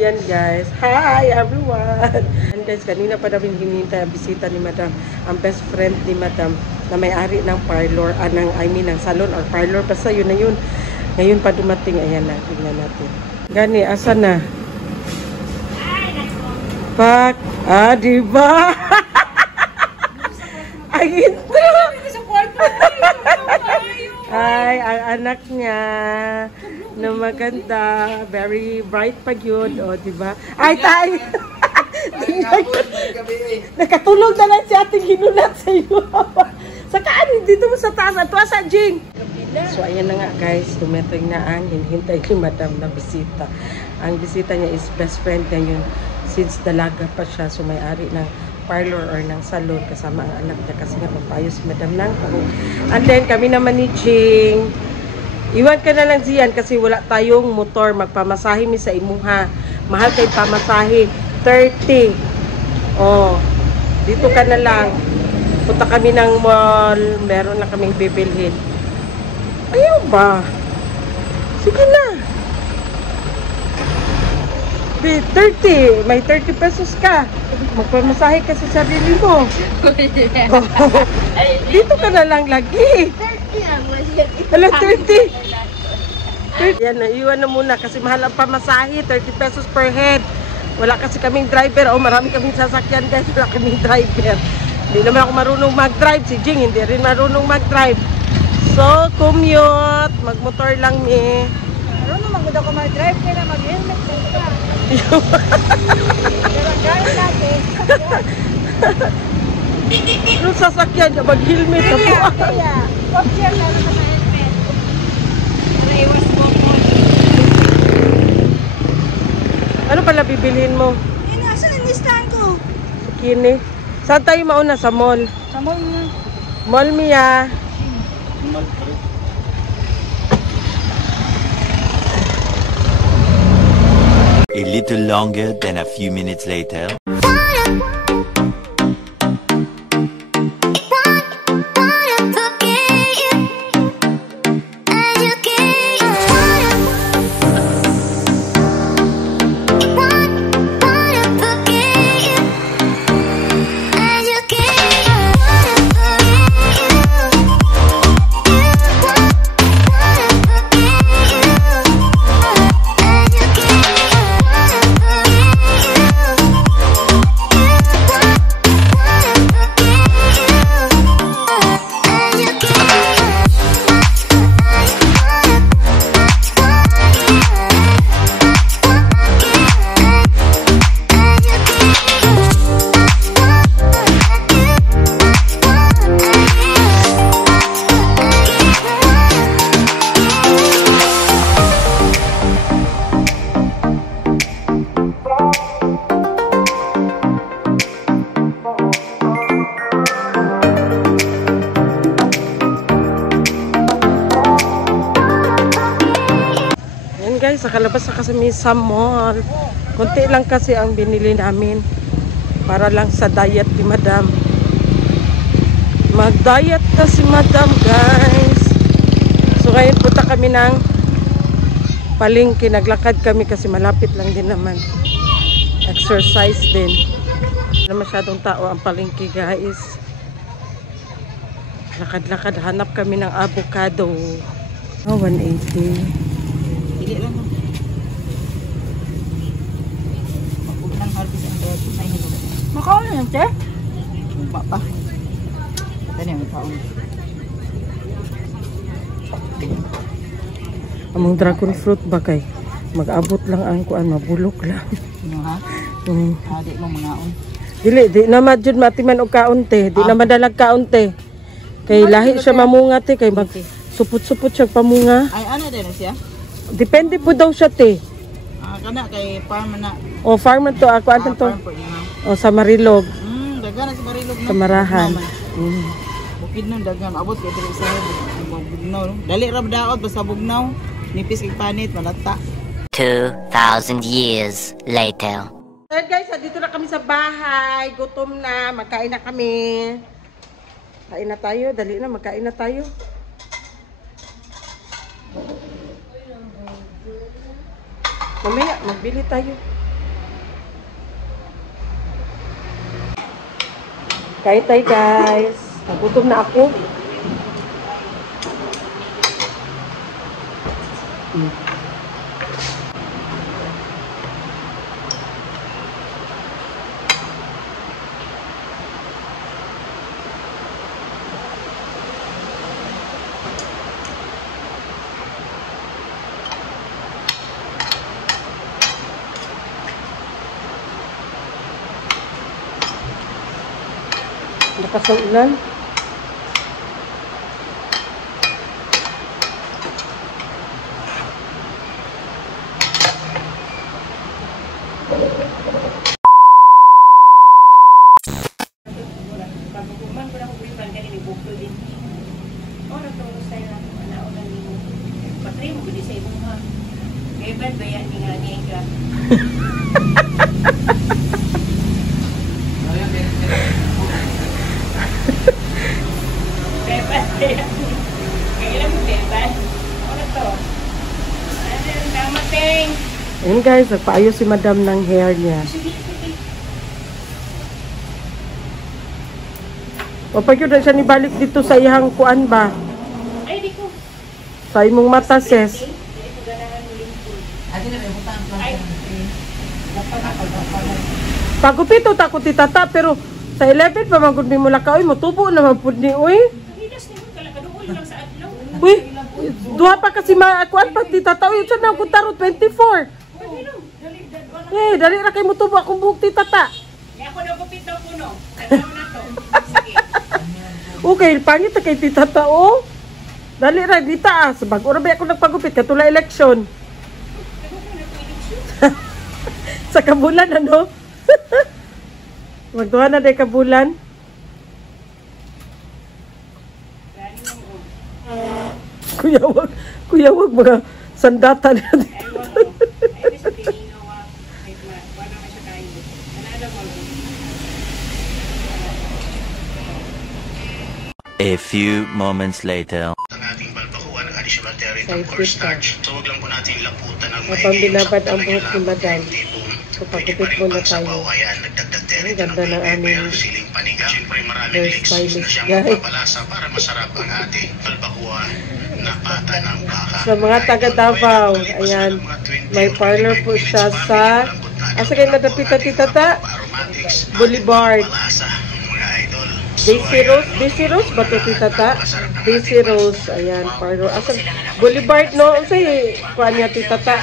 Ayan guys. Hi everyone! And guys, kanina pa namin hinihintay ang bisita ni Madam. Ang best friend ni Madam na may-ari ng parlor, ng salon or parlor. Basta yun na yun. Ngayon pa dumating. Ayan na, tingnan natin. Gani, asa na? Pak! Ah, diba? Ay, ito! Ay, ang anak niya na maganda, very bright pag yun, o, diba? Ay, tayo! Nakatulog na lang si ating ginulat sa iyo. Saka dito mo sa taas, at sa Jing! So, ayan na nga guys, dumating na ang hinihintay ni Madam na bisita. Ang bisita niya is best friend niya yun since dalaga pa siya, so may-ari ng parlor or ng salon kasama ang anak niya kasi nga magpaayos si Madam ng buhok. And then kami naman ni Ching, iwan ka na lang Zian kasi wala tayong motor, magpamasahe mi sa imuha. Mahal kay pamasahe, 30. Oh, dito ka na lang. Punta kami ng mall, meron na kaming bibilhin. Ayaw ba? Sige na. 30, may 30 pesos ka. Magpamasahe ka sa sarili mo. Dito ka na lang lagi. 30 ang 30. Yan, iwan na muna kasi mahal ang pamasahe, 30 pesos per head. Wala kasi kaming driver. O, marami kaming sasakyan guys, wala kaming driver. Hindi naman ako marunong mag-drive. Si Jing hindi rin marunong mag-drive. So, commute. Magmotor lang eh. Marunong magod ako mag-drive, kaya mag-helmet ka. Pero gano'n natin. Anong sasakyan niya? Mag-helmet na po. Kaya, option na naman na helmet. Para iwas po po. Ano pala bibilhin mo? Asan ang listahan ko? Kini. Saan tayo mauna? Sa mall? Sa mall nga. Mall Mia. A little longer than a few minutes later. Guys, nakalabas na kasi sa mall. Kunti lang kasi ang binili namin para lang sa diet ni Madam. Mag-diet na si Madam guys. So ngayon punta kami ng palengke. Naglakad kami kasi malapit lang din naman. Exercise din. Wala masyadong tao ang palengke guys. Lakad-lakad, hanap kami ng avocado. 180. Hindi lang. Magpulang harvest ang doon. Ay, hindi. Makaon na yan, te? Bumpa pa. Ito na yung makaon. Among dragon fruit ba kay? Mag-abot lang ang kuan, mabulok lang. Ano ha? Adik mo mangaon. Dili, di na madjud matiman og kaunte. Di na madalag kaunte. Kay lahi siya mamunga te. Kay mag supot-supot siya pamunga. Ay, ano din na siya? Depende po daw siya te. Kana kay farm na. O farm to ako antan to. O sa Marilog. Dagan na sa Marilog na. Sa Marahan. Bukid nun dagan abot kay diri sa Bugnaw. Dali ra daot basta Bugnaw. Nipis kay panit malata. 2,000 years later. So guys, dito na kami sa bahay. Gutom na, magkain na kami. Kain na tayo, dali na, magkain na tayo. Mamaya, magbili tayo. Kain tayo guys. Nagutom na ako. Lakas ng ulan. Ayan guys, nagpaayos si madam ng hair niya. O pag yun siya nibalik dito sa ihang kuan ba? Ay, di ko. Sa imong mata, sis. Pagupito ta ko titata, pero sa 11 pa magud mi mula ka, uy, motubo naman pud ni, uy. Uy, duha pa kasi kuan pa titata, uy, saan na ako taro, 24. Eh, dali ra kay motubo akong buhok titata. Ako na gupit daw puno. Tanaw na to. Sige. Okay, pangit na kay titata, oh. Dali ra, dita ah. Sabag, ora ba ako nagpagupit, katula eleksyon. Sa kabulan, ano? Magduha na day kabulan. Kuya, wag mga sandata na dito. A few moments later. Ang ating balbakuan ng additional teriyong cornstarch. So huwag lang po natin laputan ng Mapambilabad ang buhok ni madam. So pagkupit mo na tayo. Ayan, nagdagdag Ang teriyong ganda ng aming siling panigang. Siyempre maraming very leeks na stylish siyang guy. mapabalasa para masarap ang ating balbakuan na pata ng baka. Sa mga taga Davao, ayan, may parlor po siya sa, asa kayo nadapita titata? Boulevard. Daisy Rose ba ito titata? Daisy Rose, ayan, parlor. Asa, Boulevard, no? Say, kuha niya titata?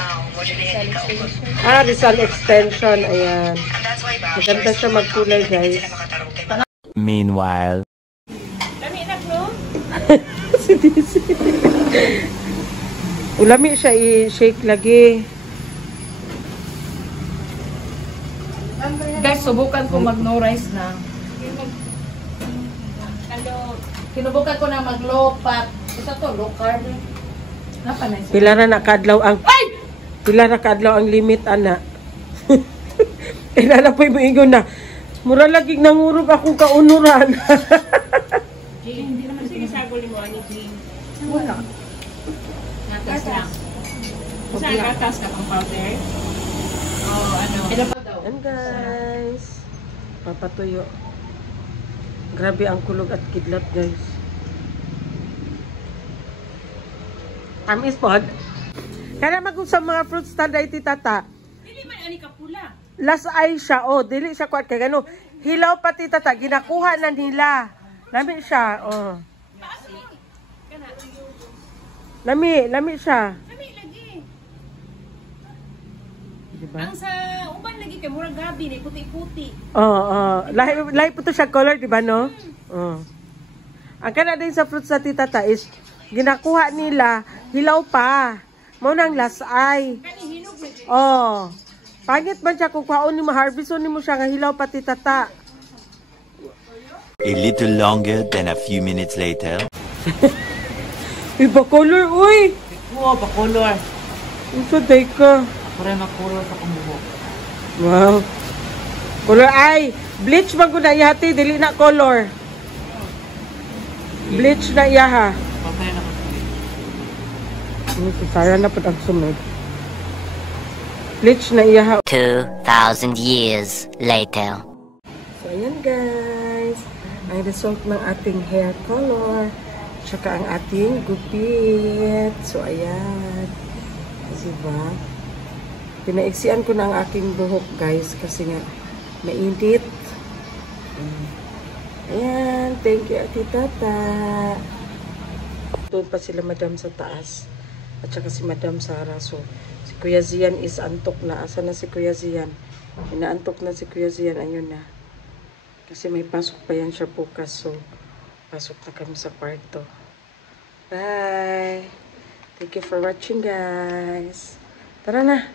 Ah, Rizal Extension, ayan. Maganda siya magkulay, guys. Meanwhile. Lami na, no? Si Daisy. Ulami siya, i-shake lagi. Guys, subukan ko mag no rice na. Kinubukan ko na mag low fat. Isa to, low carb. Napanay siya. Pila na nakadlaw ang... Ay! Pila na nakadlaw ang limit, ana. Kailan po yung ingon na. Mura laging nangurog akong kaunuran. Hindi naman sige sagol mo ani Jing. Wala. Natas lang. Sa gatas ka pang powder. Oh, ano? And guys, papatuyo. Grabe ang kulog at kidlat, guys. Amis pod. Kaya mag-usap mga fruits tada iti tata. Dili man ani ka pula. Last eye siya, oh, dili siya kuat kay gano. Hilaw pati tata, ginakuha na nila. Lami siya, oh. Lami siya. Lami lagi. Diba? Ang sa uban lagi kay murag gabi ni puti-puti. Lahi po to siya color, di ba, no? Ang kana din sa fruits sa titata is, ginakuha nila, hilaw pa. Mo nang last eye. Kani hinog lagi. Oh. Pangit man siya kung kwaon ni ma-harveston ni mo siya nga hilaw pa titata. A little longer than a few minutes later. Iba color, uy! Oo, pa-color. Uso day ka. Ako rin mag-color sa kumubo. Wow. Color ay, bleach man ko na ihati, dili na color. Bleach na iyaha. Papaya na Sayang na po ang sumid. Bleach na iyaha. 2,000 years later. So, ayan guys. ang result ng ating hair color. Tsaka ang ating gupit. So, ayan. Diba? Pinaiksian ko na ang aking buhok, guys. Kasi nga, mainit. Ayan. Thank you, Ate Tata. Doon pa sila Madam sa taas. At saka si Madam Sara. So, si Kuya Zian is antok na. Asa na si Kuya Zian? Inaantok na si Kuya Zian. Ayun na. Kasi may pasok pa yan siya bukas. So, pasok na kami sa kwarto. Bye! Thank you for watching, guys. Tara na.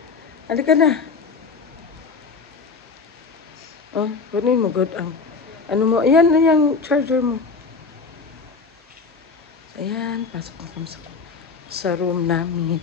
Halika na. Oh, kunin mo good ang ano mo. Ayan, yung charger mo. Ayan, pasok na kami sa room namin.